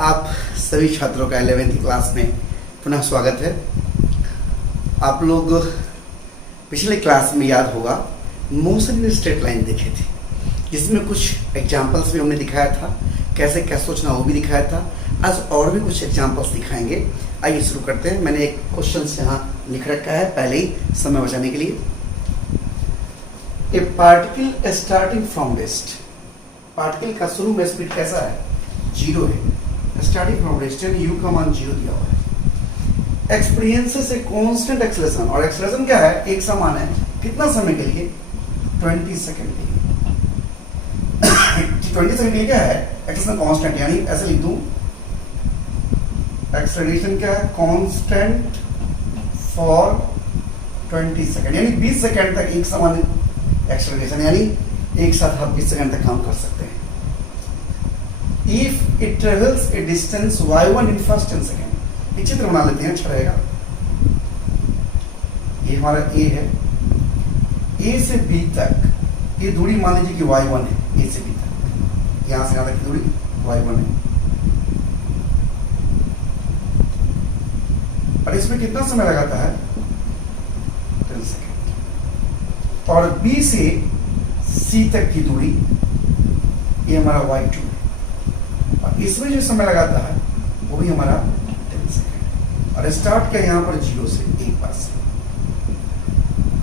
आप सभी छात्रों का 11वीं क्लास में पुनः स्वागत है। आप लोग पिछले क्लास में याद होगा मोशन इन स्ट्रेट लाइन देखे थे, जिसमें कुछ एग्जाम्पल्स भी हमने दिखाया था, कैसे क्या सोचना वो भी दिखाया था। आज और भी कुछ एग्जाम्पल्स दिखाएंगे। आइए शुरू करते हैं। मैंने एक क्वेश्चन यहाँ लिख रखा है पहले ही समय बचाने के लिए। ए particle starting from rest, particle का शुरू में स्पीड कैसा है? 0 है। स्टार्टिंग फ्रॉम रेस्ट यानी यू का मान 0 दिया हुआ है। एक्सपीरियंसेस ए कांस्टेंट एक्सेलरेशन, और एक्सेलरेशन क्या है? एक समान है। कितना समय के लिए? 20 सेकंड के लिए। 20 सेकंड के लिए क्या है? एक्सेलरेशन कांस्टेंट, यानी ऐसे लिख दूं, एक्सेलरेशन क्या है? कांस्टेंट फॉर 20 सेकंड, यानी 20 सेकंड तक एक समान एक्सेलरेशन, यानी एक साथ आप 20 सेकंड तक काम कर सकते हैं। If it travels a distance y1 in first 10 second, एक चित्र बना लेते हैं, अच्छा रहेगा। ये हमारा A है, A से B तक ये दूरी मान लीजिए कि y1 है। A से B तक, यहां से यहां तक की दूरी y1 है। और इसमें कितना समय लगाता है? 10 सेकेंड। और B से C तक की दूरी ये हमारा y2 है। और इसमें जो समय लगाता है वो भी हमारा 10 सेकेंड। और स्टार्ट क्या यहाँ पर 0 से 1 पास।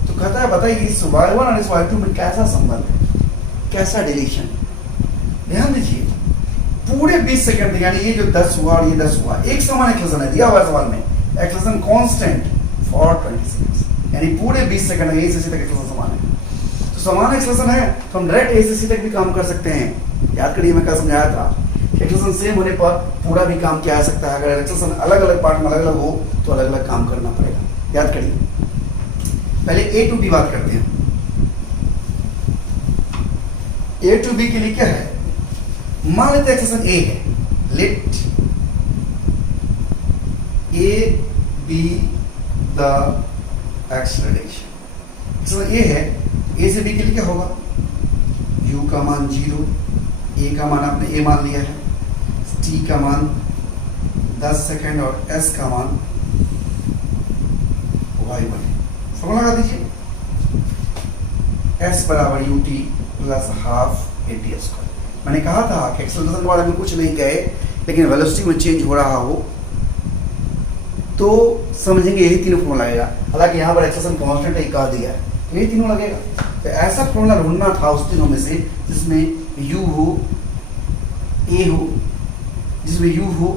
तो कहता है बताइए इस y1 और इस y2 में कैसा संबंध है, कैसा डिलीशन? ध्यान दीजिए, पूरे 20 सेकंड यानी ये जो 10 हुआ और ये 10 हुआ, एक समान एक्सेलरेशन है दिया हुआ सवाल में। एक्सेलरेशन कांस्टेंट फॉर 20 सेकंड्स, यानी पूरे 20 सेकंड में ए से सी तक एक्सेलरेशन समान है। तो समान एक्सेलरेशन है तो हम डायरेक्ट ए से सी तक भी काम कर सकते हैं। याद करिए मैं क्या समझाया था, एक्सेलरेशन सेम होने पर पूरा भी काम किया जा सकता है। अगर एक्सेलरेशन अलग अलग पार्ट में अलग अलग हो तो अलग अलग काम करना पड़ेगा। याद करिए, पहले ए टू बी बात करते हैं। ए टू बी के लिए क्या है? मान लेते हैं एक्सेलरेशन ए है। Let a be the acceleration. Acceleration a है, ए से बी के लिए क्या होगा? यू का मान 0, ए का मान आपने ए मान लिया है, टी का मान 10 सेकेंड और एस का मान y1 है। फॉर्मूला लगा दीजिए, s बराबर U T plus half A T square. मैंने कहा था कि एक्सेलरेशन के बारे में कुछ नहीं कहे, लेकिन वेलोसिटी में चेंज हो रहा हो तो समझेंगे यही तीनों फॉर्मूला लगेगा। हालांकि यहाँ पर एक्सेलरेशन कांस्टेंट एक कह दिया है, यही तीनों लगेगा। तो ऐसा फॉर्मूला ढूंढना था उस तीनों में से जिसमें यू हो, ए हो, जिसमें यू हो,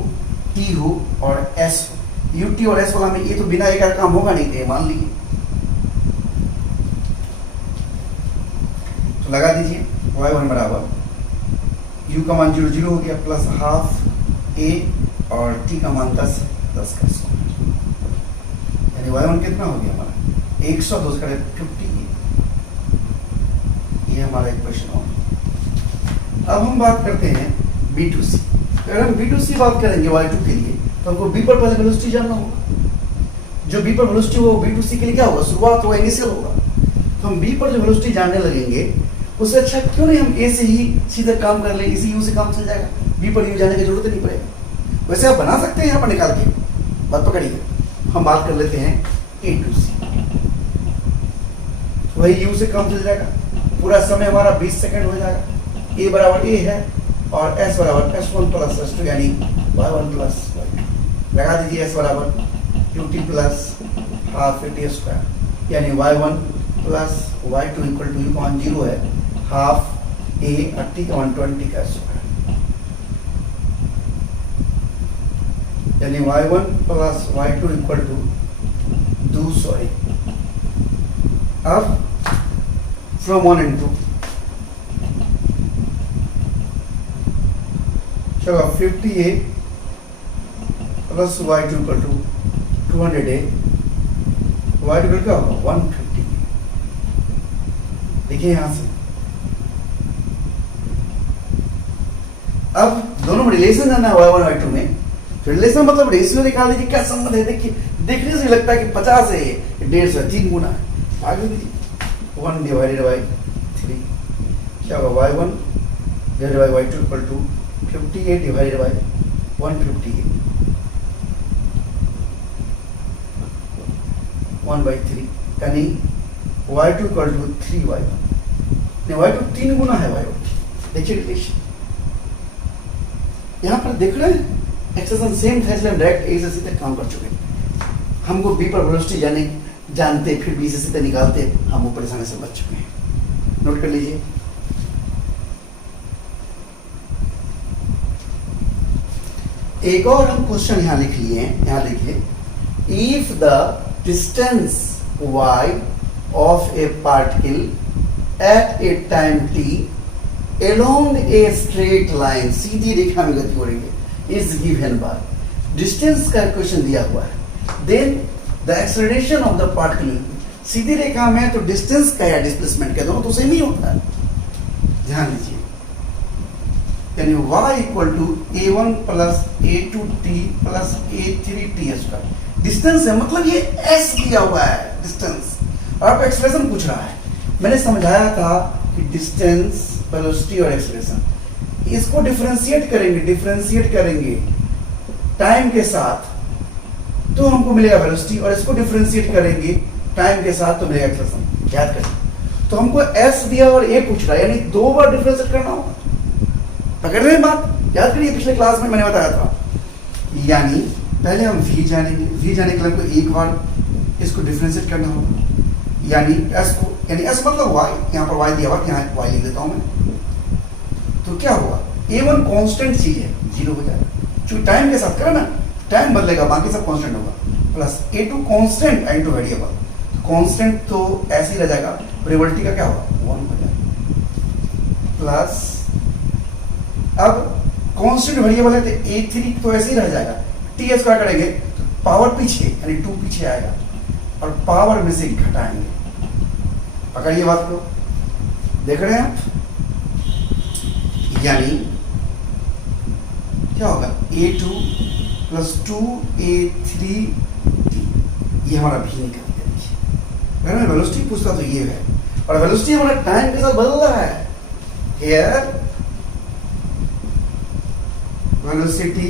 टी हो और एस हो। यू टी और एस वाला में ये तो बिना ए का काम होगा नहीं थे, मान लीजिए। तो लगा दीजिए y1 बराबर यू का मान 0 0 हो गया प्लस हाफ ए और टी का मान 10 10 का स्क्वायर, यानी y1 कितना हो गया हमारा? 102 का 50। ये हमारा इक्वेशन हो। अब हम बात करते हैं B2C। अगर हम B2C बात करेंगे y2 के लिए तो हमको B पर पहले वेलोसिटी जानना होगा। जो B पर वेलोसिटी हो B2C के लिए क्या होगा? शुरुआत होगा, इनिशियल होगा। तो हम B पर जो वेलोसिटी जानने लगेंगे उससे अच्छा क्यों नहीं हम A से ही सीधा काम कर ले, इसी U से काम चल जाएगा, B पर U जाने की जरूरत नहीं पड़ेगा। वैसे आप बना सकते हैं यहाँ पर निकाल के, बात पकड़िए। हम बात कर लेते हैं A2C, वही U से काम चल जाएगा, पूरा समय हमारा 20 सेकंड हो जाएगा। A बराबर A है और S बराबर S1 प्लस S2 यानी Y1 प्लस Y2। लगा दीजिए S बराबर QT plus half AT square, यानी Y1 plus Y2 equal to you का मान 0 है, हाफ A और T का मान 20 का स्क्वायर, यानी y1 plus y2 equal to 200। अब फ्रॉम 1 and 2 चलो 50a plus y2 equal to 200a, y2 क्या होगा? 150। देखिए यहां से अब दोनों में रिलेशन है ना y1 y2 में। तो रिलेशन मतलब रेशियो निकाल दीजिए, क्या संबंध है? देखिए, देखने से लगता है कि 50 है, 150 है, 3 गुना है। आगे दीजिए 1 डिवाइडेड बाई 3 क्या होगा? y1 divided by y2 equal to 58 divided by 150 1/3 यानी y2 equal to 3y1, y2 3 गुना है y1। देखिए रिलेशन यहाँ पर देख रहे हैं, एक्सप्रेशन सेम था इसलिए हम डायरेक्ट ए से सीधे काम कर चुके हैं। हमको बी पर वेलोसिटी जानते फिर बी से सीधे निकालते, हम वो परेशानी से बच चुके हैं। नोट कर लीजिए। एक और हम क्वेश्चन यहाँ लिख लिए हैं, यहाँ लिखिए if the distance y of a particle at a time t along a straight line, सीधी रेखा में गति हो रही है, is given by, डिस्टेंस का क्वेश्चन दिया हुआ है, then the acceleration of the particle, सीधी रेखा में तो डिस्टेंस का या डिस्प्लेसमेंट का दोनों तो सेम ही होता है, ध्यान दीजिए। यानी y equal to a1 plus a2t plus a3t square, distance है मतलब ये s दिया हुआ है डिस्टेंस, और आपको एक्सप्रेशन पूछ रहा है। मैंने समझाया था कि डिस्टेंस, वेलोसिटी और एक्सप्रेशन, इसको डिफरेंशिएट करेंगे टाइम के साथ तो हमको मिलेगा वेलोसिटी, और इसको डिफरेंशिएट करेंगे टाइम के साथ तो मिलेगा एक्सप्रेशन। याद करें, तो हमको s दिया और a पूछ रहा है, यानी 2 बार डिफरेंशिएट करना होगा। पकड़ रहे हैं बात? याद करिए पिछले क्लास में मैंने बताया था, यानी पहले हम v जानेंगे, v जाने के लिए हमको एक बार इसको डिफरेंशिएट करना होगा, यानी s को, यानी s मतलब y, यहाँ पर y दिया हुआ, यहाँ y लिख देता हूं मैं। तो क्या हुआ, a1 कांस्टेंट चीज है, 0 हो जाएगा, क्योंकि टाइम के साथ करा ना, टाइम बदलेगा बाकी सब कांस्टेंट होगा, plus a2 constant a2 variable, constant तो ऐसे ही रह जाएगा, प्रोबेबिलिटी का क्या होगा 1 हो जाएगा, प्लस अब कांस्टेंट वेरिएबल है तो a3 तो ऐसे ही रह जाएगा, t स्क्वायर करेंगे तो पावर पीछे यानी 2 पीछे आएगा और पावर में से घटाएंगे। पकड़िए बात को, देख रहे हैं आप, यानी क्या होगा a2 प्लस 2a3t, ये हमारा भी निकल गया। अगर मैं वेलोसिटी पूछता तो ये है, और वेलोसिटी हमारा टाइम के साथ बदल रहा है। Here velocity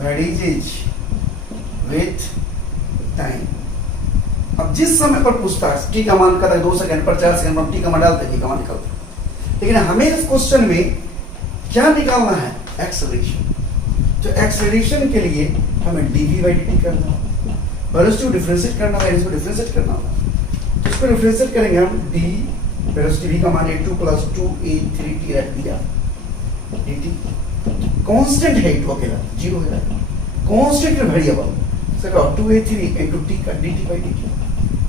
varies with time। अब जिस समय पर पूछता है टी का मान करता है 2 सेकंड पर, 4 सेकंड पर टी का मान डालते हैं, टी का मान निकलता है, लेकिन हमें इस क्वेश्चन में क्या निकालना है, एक्सेलरेशन। तो एक्सेलरेशन के लिए हमें dv by dt करना होगा, वेलोसिटी को डिफरेंशिएट करना होगा, इसको डिफरेंशिएट करना होगा, तो इसको डिफरेंशिएट करेंगे हम, d वेलोसिटी v का मान a2 प्लस 2a3t रख दिया, dt कांस्टेंट है, तो अकेला 0 हो जाएगा, constant variable sir 2a3 into t का dt by dt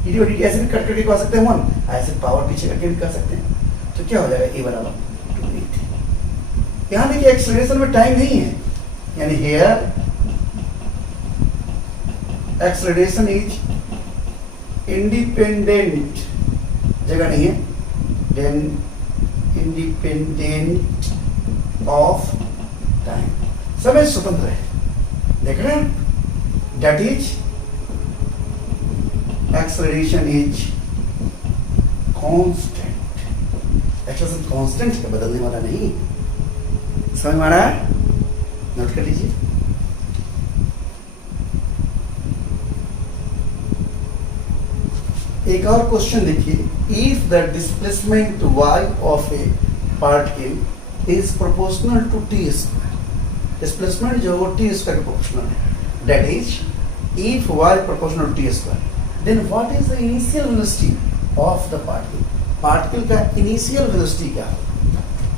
ऐसे भी कट करके कर सकते हैं 1, ऐसे पावर पीछे करके भी कर सकते हैं। तो क्या हो जाएगा a बराबर 2a3। यहाँ देखिए एक्सेलरेशन में टाइम नहीं है, यानी हियर एक्सेलरेशन इज इंडिपेंडेंट, जगह नहीं है, देन इंडिपेंडेंट ऑफ टाइम, समय स्वतंत्र है। देख रहे हैं, that is acceleration is constant, acceleration constant है, बदलने वाला नहीं। समझ में आ रहा है? नोट कर लीजिए। एक और क्वेश्चन देखिए, if the displacement y of A particle is proportional to t square, displacement जो वो t square proportional है, that is if y proportional to t square, then what is the initial velocity of the particle, particle का initial velocity क्या है?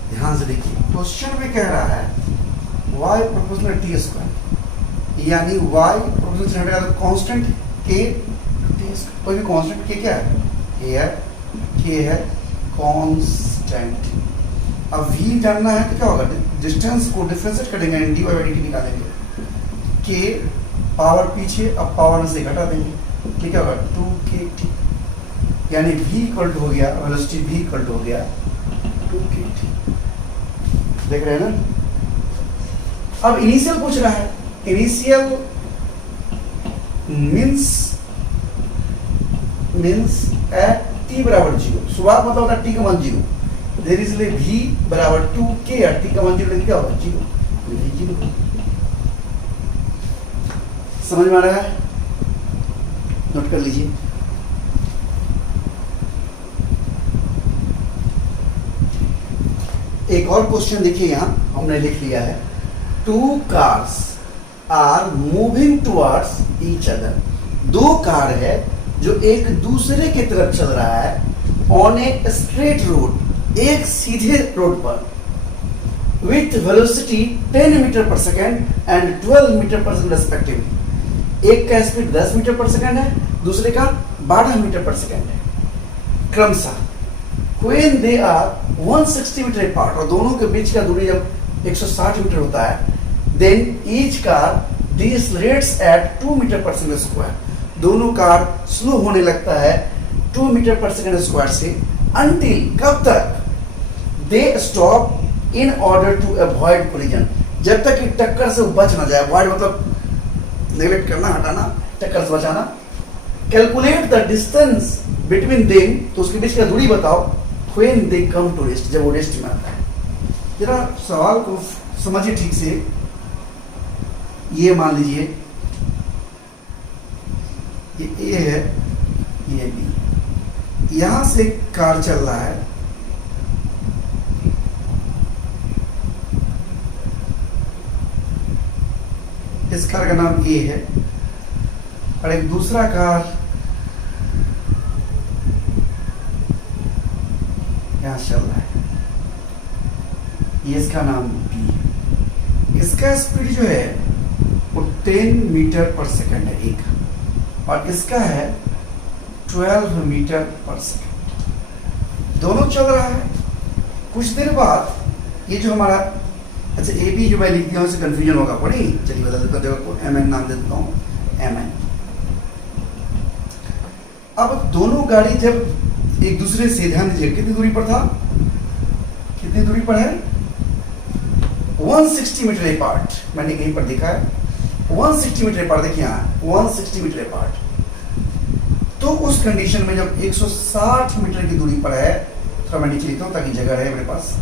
ध्यान से देखिए, question में कह रहा है y proportional to t square, यानी y proportional से हटेगा तो कांस्टेंट k t square, कोई भी कांस्टेंट k क्या है, here k है कांस्टेंट। अब v जानना है तो क्या होगा, डिस्टेंस को डिफरेंशिएट करेंगे, dy by dt निकालेंगे, k पावर पीछे, अब पावर में से घटा देंगे, तो क्या होगा 2kt, यानी v इक्वल टू हो गया, वेलोसिटी v इक्वल टू हो गया 2kt। देख रहे हैं ना। अब इनिशियल पूछ रहा है, इनिशियल मींस एट t बराबर 0, शुरुआत मतलब होता है t का मान 0, देयर इज ले v बराबर 2k r t का मान 0 क्या होगा 0, v 0। समझ में आ रहा है? नोट कर लीजिए। एक और क्वेश्चन देखिए, यहां हमने लिख लिया है, 2 cars are moving towards each other. 2 car है जो एक दूसरे की तरफ चल रहा है ऑन ए स्ट्रेट रोड, एक सीधे रोड पर, विथ वेलोसिटी 10 मीटर पर सेकेंड एंड 12 मीटर पर सेकेंड रेस्पेक्टिवली। एक का स्पीड 10 मीटर पर सेकेंड है, दूसरे का 12 मीटर पर सेकेंड है क्रमशः। When they are 160 metre apart, और दोनों के बीच का दूरी जब 160 मीटर होता है, then each car decelerates at 2 metre पर सेकेंड स्क्वायर। दोनों कार स्लो होने लगता है 2 मीटर पर सेकेंड स्क्वायर से, until कब तक? They stop in order to avoid collision, जब तक कि टक्कर से बच ना जाए। avoid मतलब नेगलेक्ट करना, हटाना, टक्कर से बचाना। Calculate the distance between them, तो उसके बीच का दूरी बताओ। When they come to rest, जब वो रेस्ट में आता है। जरा सवाल को समझिए ठीक से। ये मान लीजिए ये ए है, ये बी, यहां से कार चल रहा है, इस कार का नाम ए है, और एक दूसरा कार यहां चल रहा है, ये इसका नाम बी है। इसका स्पीड जो है वो 10 मीटर पर सेकंड है एक, और इसका है 12 मीटर पर सेकंड। दोनों चल रहा है। कुछ देर बाद ये जो हमारा, अच्छा ए बी जो मैं लिख दिया हूं इससे कंफ्यूजन होगा, पढ़ी, चलिए बदल देता हूं, जगह को एम एन नाम दे देता हूं, एम एन। अब दोनों गाड़ी जब एक दूसरे से, ध्यान दीजिए कितनी दूरी पर था, कितनी दूरी पर है, 160 मीटर अपार्ट। मैंने कहीं पर देखा है 160 मीटर अपार्ट, देखिए यहाँ 160 मीटर अपार्ट। तो उस कंडीशन में जब 160 मीटर की दूरी पर है, थोड़ा मैं नीचे लिखता हूं ताकि जगह रहे मेरे पास,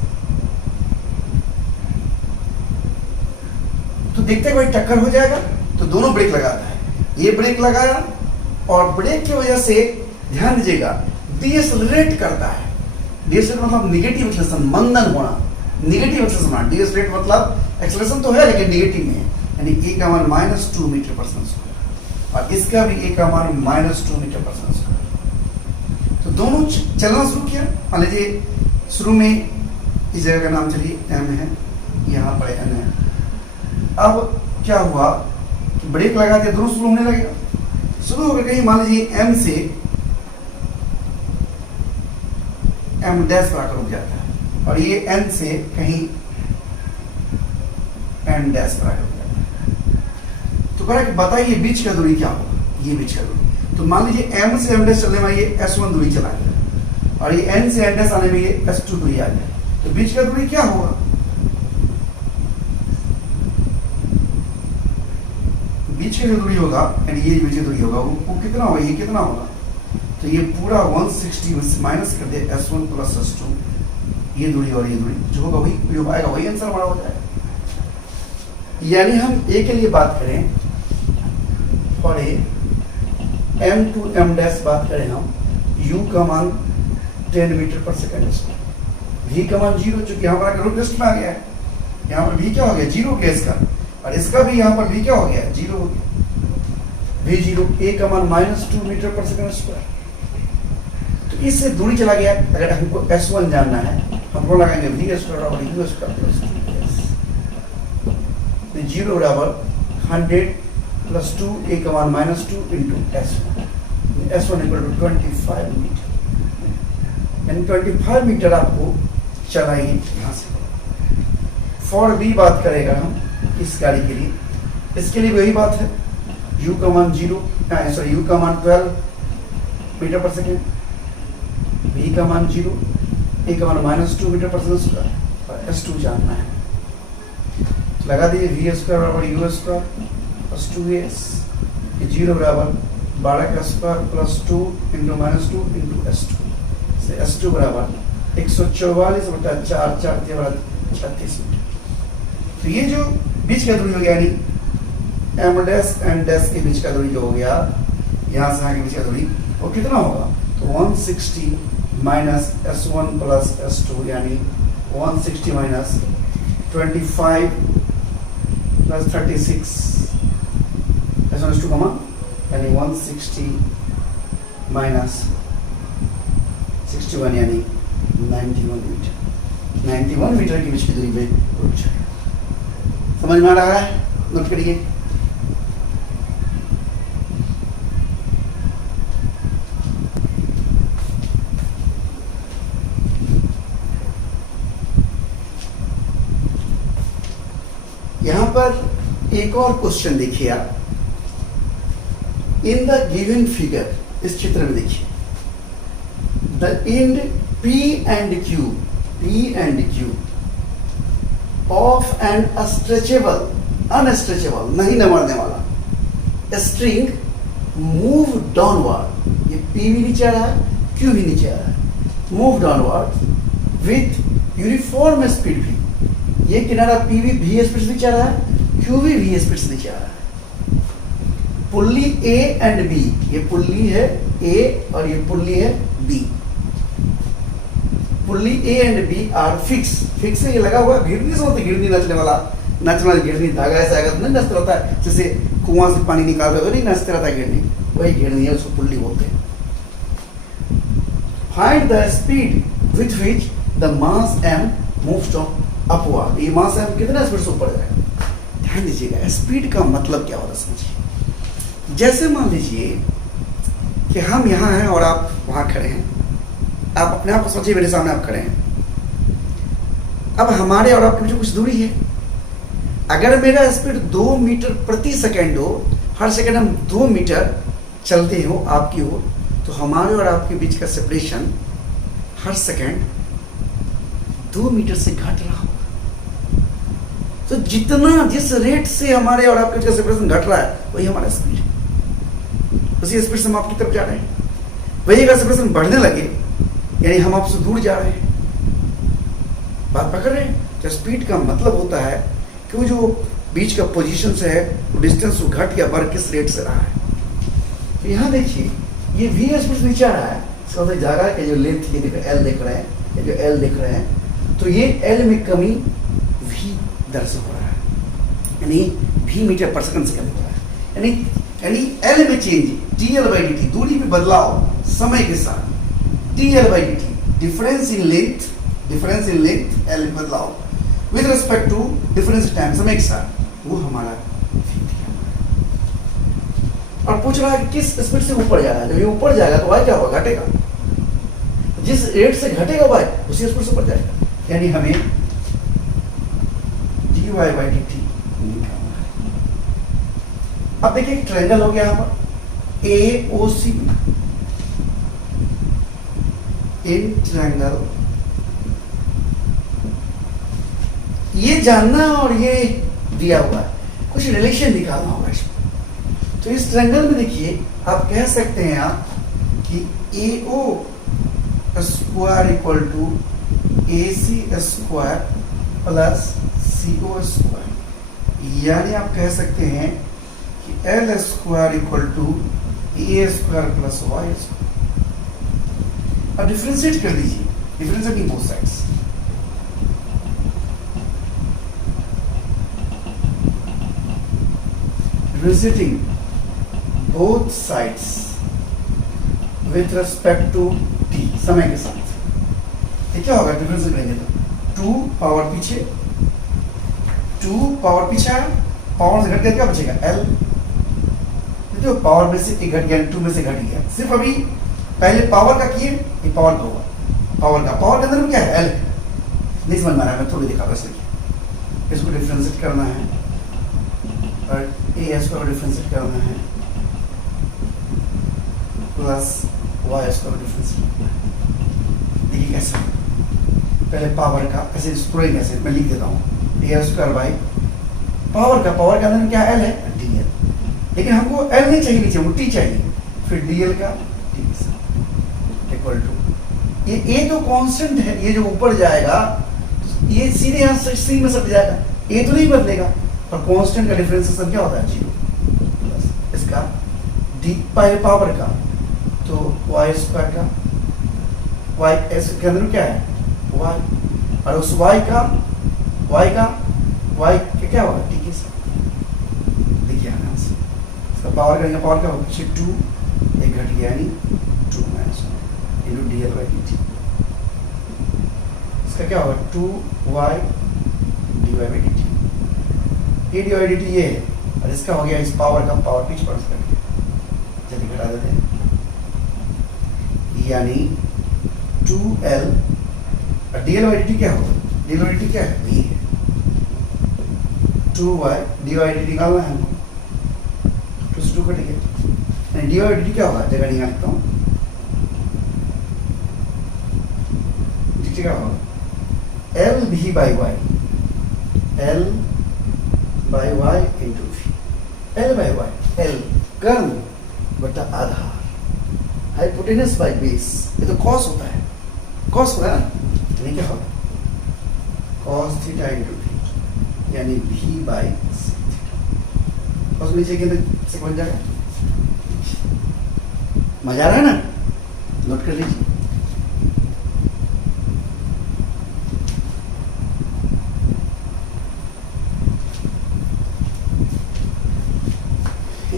तो देखते हैं कोई टक्कर हो जाएगा तो दोनों ब्रेक लगाता है। ये ब्रेक लगाया और ब्रेक की वजह से, ध्यान दीजिएगा, डिएसलरेट करता है। डिएसलरेट मतलब निगेटिव एक्सेलरेशन, मंदन होना, निगेटिव एक्सेलरेशन होना। डिएसलरेट मतलब एक्सेलरेशन तो है लेकिन निगेटिव में है, यानी ए का मान -2 मीटर पर सेकंड स्क्वायर, और इसका भी ए का मान -2 मीटर पर सेकंड स्क्वायर। तो दोनों चलना शुरू किया। मान लीजिए शुरू में इस जगह का नाम चलिए एम है, यहाँ पर एन है। अब क्या हुआ कि ब्रेक लगा दिया, दोनों शुरू होने लगेगा। शुरू होकर कहीं मान लीजिए एम से एम डैश पर आकर रुक जाता है, और ये एन से कहीं एन डैश पर आकर रुक जाता है। तो कह रहा है कि बताइए बीच का दूरी क्या होगा, ये बीच का दूरी। तो मान लीजिए एम से एम डैश चलने में ये S1 दूरी चला गया, और ये एन से एन डैश आने में ये S2 दूरी आ गया। तो बीच का दूरी क्या होगा? बीच की जो दूरी होगा, यानी ये बीच की दूरी होगा, वो कितना होगा, ये कितना होगा? तो ये पूरा 160 में माइनस कर दे S1 प्लस S2, ये दूरी और ये दूरी जो होगा वही जो आएगा, वही आंसर हमारा हो जाएगा। यानी हम ए के लिए बात करें, और a M two M dash बात करें हम, यू का मान 10 मीटर पर सेकेंड, वी का मान 0, चूंकि यहाँ पर ग्रुप लिस्ट में आ गया है। यहाँ पर वी क्या हो गया, 0 हो गया इसका, और इसका भी यहाँ पर वी क्या हो गया, 0 हो गया। वी 0, ए का मान -2 मीटर पर सेकेंड स्क्वायर। तो इससे दूरी चला गया। अगर हमको S1 जानना है, हम लोग लगाएंगे वी स्क्वायर और यू स्क्वायर प्लस 2s। तो 0 बराबर 100 प्लस 2, ए का मान -2 into S1 equal to 25 metre, यानी 25 मीटर आपको चलाइए यहाँ से। फॉर बी बात करेगा हम इस गाड़ी के लिए, इसके लिए वही बात है, u का मान 0, सॉरी u का मान 12 मीटर पर सेकेंड, v का मान 0, a का मान -2 मीटर पर सेकेंड स्क्वायर, और S2 जानना है। तो लगा दीजिए v स्क्वायर बराबर u स्क्वायर प्लस 2s, 0 बराबर 12 का square plus 2 into -2 into S2 से S2 बराबर 144/4 36 मीटर। तो ये जो बीच का दूरी हो गया, यानी एम डैश एंड डैश के बीच का दूरी जो हो गया, यहाँ से यहाँ के बीच का दूरी, वो कितना होगा? तो 160 माइनस S1 प्लस S2, यानी 160 माइनस 25 प्लस 36 S1 S2 कमा, यानी 160 माइनस 61, यानी 91 मीटर। 91 मीटर के बीच की दूरी पे रुक जाएगा। समझ में आ रहा है? नोट करिए। यहां पर एक और क्वेश्चन देखिए आप, इन द गिवन फिगर, इस चित्र में देखिए, the end P and Q of an unstretchable नहीं न मरने वाला string move downward, ये P भी नीचे आ रहा है, Q भी नीचे आ रहा है, move downward with uniform speed भी, ये किनारा P भी V स्पीड से नीचे आ रहा है, Q भी V स्पीड से नीचे आ रहा है। पुल्ली A and B, ये पुल्ली है A और ये पुल्ली है B। Pulley A and B are fix है, ये लगा हुआ घिरनी से होती, घिरनी नचने वाला घिरनी धागा ऐसा आएगा तो नहीं नचते रहता है, जैसे कुआं से पानी निकाल रहे हो नहीं नचते रहता है घिरनी, वही घिरनी है, उसको पुल्ली बोलते हैं। Find the speed with which the mass m moves upward, ये मास m कितना स्पीड से ऊपर जाएगा? ध्यान दीजिएगा, स्पीड का मतलब क्या होता है समझिए। जैसे मान लीजिए कि हम यहाँ हैं और आप वहां खड़े हैं, आप अपने आप को सोचिए, मेरे सामने आप खड़े हैं, अब हमारे और आपके बीच कुछ दूरी है। अगर मेरा स्पीड 2 मीटर प्रति सेकेंड हो, हर सेकेंड हम 2 मीटर चलते हो आपकी हो, तो हमारे और आपके बीच का सेपरेशन हर सेकेंड 2 मीटर से घट रहा होगा। तो जिस रेट से हमारे और आपके बीच का सेपरेशन घट रहा है, वही हमारा स्पीड है, उसी स्पीड से हम आपकी तरफ जा रहे हैं। वही अगर सेपरेशन बढ़ने लगे, यानी हम आपसे दूर जा रहे हैं, बात पकड़ रहे हैं। तो स्पीड का मतलब होता है कि वो जो बीच का पोजीशन से है, वो डिस्टेंस वो घट या बढ़ किस रेट से रहा है। तो यहाँ देखिए, ये V स्पीड से नीचे आ रहा है, इसका मतलब जगह के जो लेंथ ये देख रहे हैं, L देख रहे हैं, ये जो L देख रहे हैं, तो ये L में कमी V दर से हो रहा है, यानी V मीटर पर सेकंड से कम हो रहा है, यानी L में चेंज, dL/dt, दूरी में बदलाव समय के साथ, dL/dt, difference in length L में बदलाव with respect to difference time, समय के साथ, वो हमारा और पूछ रहा है कि किस स्पीड से ऊपर जा रहा है। जब ये ऊपर जाएगा तो y क्या होगा? घटेगा। जिस रेट से घटेगा y, उसी स्पीड से ऊपर जाएगा, यानी हमें dy/dt निकालना है। अब देखिए, एक ट्रायंगल हो गया यहाँ पर AOC, इन ट्रायंगल, ये जानना और ये दिया हुआ है, कुछ रिलेशन निकालना होगा इसमें। तो इस ट्रायंगल में देखिए, आप कह सकते हैं आप कि AO square equal to AC square plus CO square, यानी आप कह सकते हैं कि L square equal to A square plus Y square. अब डिफरेंशिएट कर लीजिए, differentiating both sides, differentiating both sides with respect to t, समय के साथ। ये क्या होगा? डिफरेंशिएट करेंगे तो 2 पावर पीछे, 2 पावर पीछे, पावर से घट गया, क्या बचेगा? L। तो पावर में से एक घट गया, 2 में से घट गया, सिर्फ अभी पहले पावर का किए, ये पावर का हुआ, पावर के अंदर में क्या है? L। नहीं समझ में आ रहा है, मैं थोड़ी दिखा, बस देखिए, इसको डिफरेंशिएट करना है और AS को डिफरेंशिएट करना है प्लस YS को डिफरेंशिएट करना है। देखिए कैसे, पहले पावर का ऐसे स्क्वायर, कैसे मैं लिख देता हूँ, AS स्क्वायर बाई पावर के अंदर में क्या L है? DL। लेकिन हमको L नहीं चाहिए नीचे, हमको T चाहिए, फिर DL का इक्वल टू ये तो कांस्टेंट है, ये जो ऊपर जाएगा ये सीधे यहाँ से सी में सट जाएगा, ये तो नहीं बदलेगा। पर कांस्टेंट का डिफरेंशिएशन क्या होता है? 0 प्लस इसका डी पावर का, तो वाई स्क्वायर का, वाई एस के अंदर क्या है? वाई, और उस वाई का क्या होगा? टी के साथ। देखिए आना से इसका पावर करेंगे, पावर क्या होगा? 2 एक घट गया, यानी 2 minus 1 into D L by D T. इसका क्या होगा? 2y dy by D T. ये डी बाई डी टी ये है, और इसका हो गया इस पावर का पावर पीछे पर कर दिया, चलिए घटा देते हैं, यानी 2l D L by D T क्या होगा? D L by D T क्या है? v है। 2y D by D T निकालना है हमको, 2 से 2 कट गया, डी बाई डी टी क्या होगा? जगह निकाल लेता हूँ, डी टी क्या होगा? L v by y, L by y into v, L by y, L कर्म बटा आधार, हाइपोटेनस बाई बेस, ये तो कॉस होता है, कॉस होगा ना, यानी क्या होगा? कॉस थीटा इंटू v, यानी v by sec theta. Cos नीचे के अंदर से बन जाएगा। मजा आ रहा है ना? नोट कर लीजिए।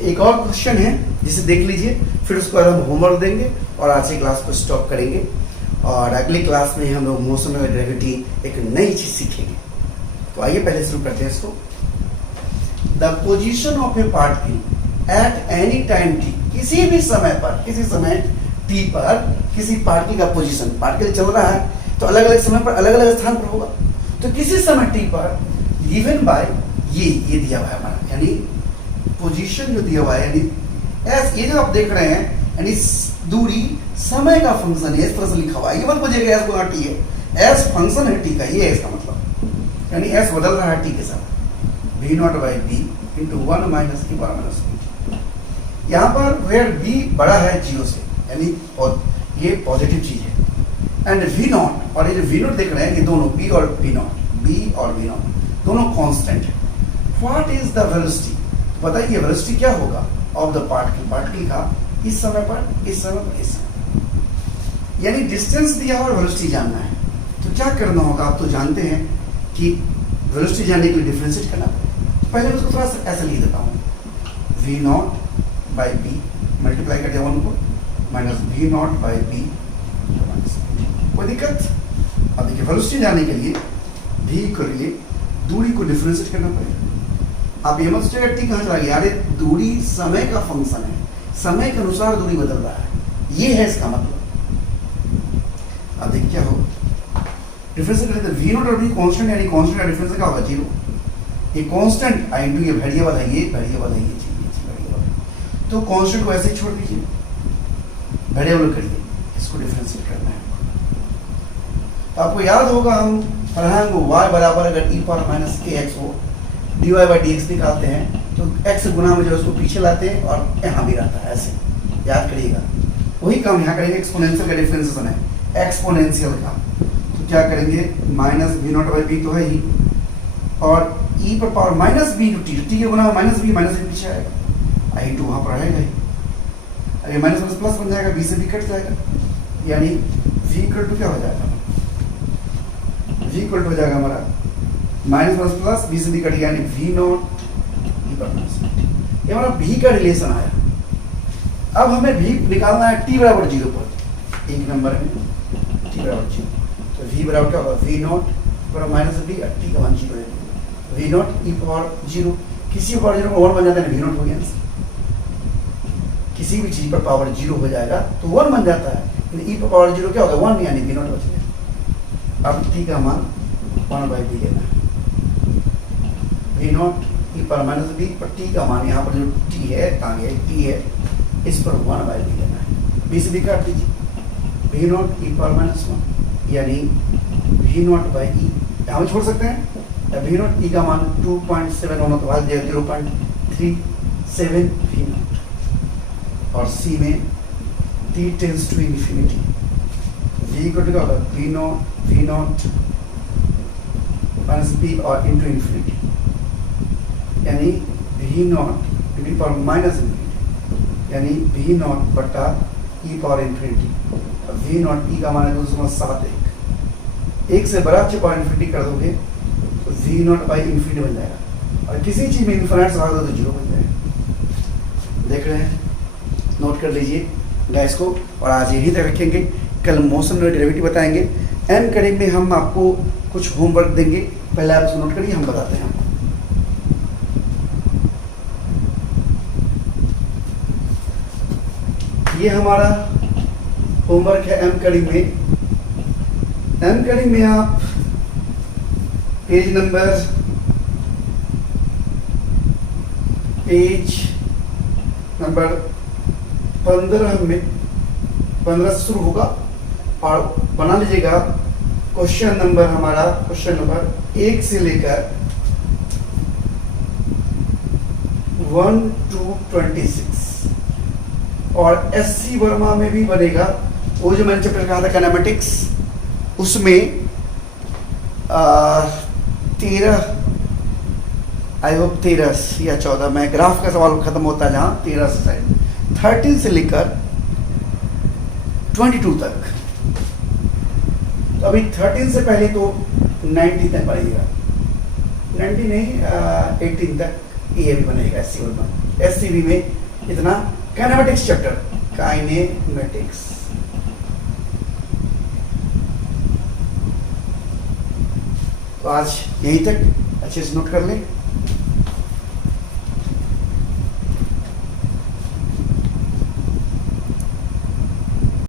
एक और क्वेश्चन है जिसे देख लीजिए, फिर उसको हम होमवर्क देंगे और आज की क्लास को स्टॉप करेंगे, और अगली क्लास में हम लोग मोशन ऑफ ग्रेविटी एक नई चीज सीखेंगे। तो आइए पहले शुरू करते हैं इसको। The position of A particle at any time T, किसी भी समय पर, किसी समय टी पर किसी पार्टिकल का पोजीशन, पार्टिकल चल रहा है तो अलग अलग समय पर अलग अलग स्थान पर होगा, तो किसी समय टी पर गिवन बाय ये दिया हुआ है हमारा, यानी पोजीशन जो दिया हुआ है, यानी एस, ये जो आप देख रहे हैं, यानी दूरी समय का फंक्शन है, इस तरह से लिखा हुआ है। ये मत बुझेगा एस गुना टी है, एस फंक्शन है टी का, ये है इसका मतलब, यानी एस बदल रहा है टी के साथ। V naught by B into 1 minus की पावर माइनस बी। यहाँ पर वेयर बी बड़ा है 0 से, यानी ये पॉजिटिव चीज है, एंड वी नॉट, और ये जो वी नॉट देख रहे हैं, ये दोनों बी और वी नॉट दोनों कांस्टेंट है। What is the velocity? बताइए वेलोसिटी क्या होगा ऑफ द पार्टिकल का इस समय पर, इस समय पर, इस समय, यानी डिस्टेंस दिया और वेलोसिटी जानना है। तो क्या करना होगा? आप तो जानते हैं कि वेलोसिटी जानने के लिए डिफरेंशिएट करना पड़ेगा। तो पहले मैं उसको थोड़ा सा ऐसा लिख देता हूँ, V naught by B multiply कर दिया 1 को, minus V naught by B, कोई दिक्कत? अब देखिए वेलोसिटी जानने के लिए भी के लिए दूरी को डिफरेंशिएट करना पड़ेगा। आप ये मत सोचिएगा टी कहाँ चला गया, अरे दूरी समय का फंक्शन है, समय के अनुसार दूरी बदल रहा है, ये है इसका मतलब। अब देखिए क्या होगा, डिफरेंशिएट करते वी नॉट और वी कांस्टेंट, यानी कांस्टेंट का डिफरेंस क्या होगा? 0। ये कांस्टेंट इनटू ये वेरिएबल है, ये वेरिएबल है, ये वेरिएबल है, तो कांस्टेंट को ऐसे ही छोड़ दीजिए, वेरिएबल करिए, इसको डिफरेंशिएट करना है। तो आपको याद होगा हम पढ़ाएंगे y बराबर अगर e पावर माइनस के एक्स हो, dy बाई डी एक्स निकालते हैं तो x गुना में जो उसको पीछे लाते हैं और यहाँ भी रहता है, ऐसे याद करिएगा। वही काम यहाँ करेंगे, एक्सपोनेंशियल का डिफरेंशिएशन है, एक्सपोनेंशियल का। तो क्या करेंगे? Minus V naught by B तो है ही, और e पर power minus B to T, T के गुना माइनस बी पीछे आएगा, आई टू वहाँ पर रहेगा ही, अरे माइनस प्लस प्लस बन जाएगा, बी से बी कट जाएगा, यानी v इक्वल टू क्या हो जाएगा? v इक्वल टू हो जाएगा हमारा माइनस प्लस प्लस, बी से बी कट गया, यानी वी नॉट ई पर माइनस, ये हमारा v का रिलेशन आया। अब हमें v निकालना है t बराबर 0 पर, एक नंबर में t बराबर 0, तो v बराबर क्या होगा? वी नॉट पर माइनस बी, टी का मान 0 है, वी नॉट ई पावर 0, किसी पावर 0 को 1 बन जाता है, वी नॉट हो गया। किसी भी चीज पर पावर 0 हो जाएगा तो 1 बन जाता है, ई पर पावर 0 क्या होगा? 1, यानी वी नॉट बच गया। अब टी का मान 1 बाई बी लेना है, वी नॉट ई पर माइनस बी पर टी का मान यहाँ पर जो टी है, आगे टी है, इस पर 1 बाई बी लेना है, बी से बी काट दीजिए, वी नॉट ई पर माइनस 1, यानी वी नॉट बाई ई यहाँ में छोड़ सकते हैं, वी नॉट ई का मान 2.7 होना तो भाग जाएगा 0.37 वी नॉट, और सी में t tends to infinity, G equal to क्या होगा, वी नॉट माइनस बी और इंटू इन्फिनिटी, यानी V naught into power minus infinity, यानी वी नॉट बटा E power infinity. V naught E का मान है 2.7 एक से बड़ा अच्छे पावर इन्फिनिटी कर दोगे तो वी नॉट बाई इन्फिनिटी बन जाएगा, और किसी चीज़ में इन्फिनिट से भाग दो तो जीरो बन जाएगा। देख रहे हैं, नोट कर लीजिए गैस को, और आज यही तक रखेंगे। कल मोशन में डेरिवेटिव बताएंगे। एम करीब में हम आपको कुछ होमवर्क देंगे, पहले आप इसको नोट करिए, हम बताते हैं। ये हमारा होमवर्क है एम कड़ी में। एम कड़ी में आप पेज नंबर 15 में 15 से शुरू होगा, और बना लीजिएगा क्वेश्चन नंबर हमारा, क्वेश्चन नंबर 1 से लेकर 1 to 26। और एससी वर्मा में भी बनेगा, वो जो मैंने चैप्टर कहा था काइनेमेटिक्स, उसमें 13 आई होप 13 या 14 में ग्राफ का सवाल खत्म होता है, जहाँ 13 से 13 से लेकर 22 तक। तो अभी 13 से पहले तो 90 तक पढ़िएगा, 90 नहीं 18 तक ये भी बनेगा एससीबी में। इतना काइनेमेटिक्स चैप्टर, काइनेमेटिक्स। तो आज यहीं तक, अच्छे से नोट कर लें।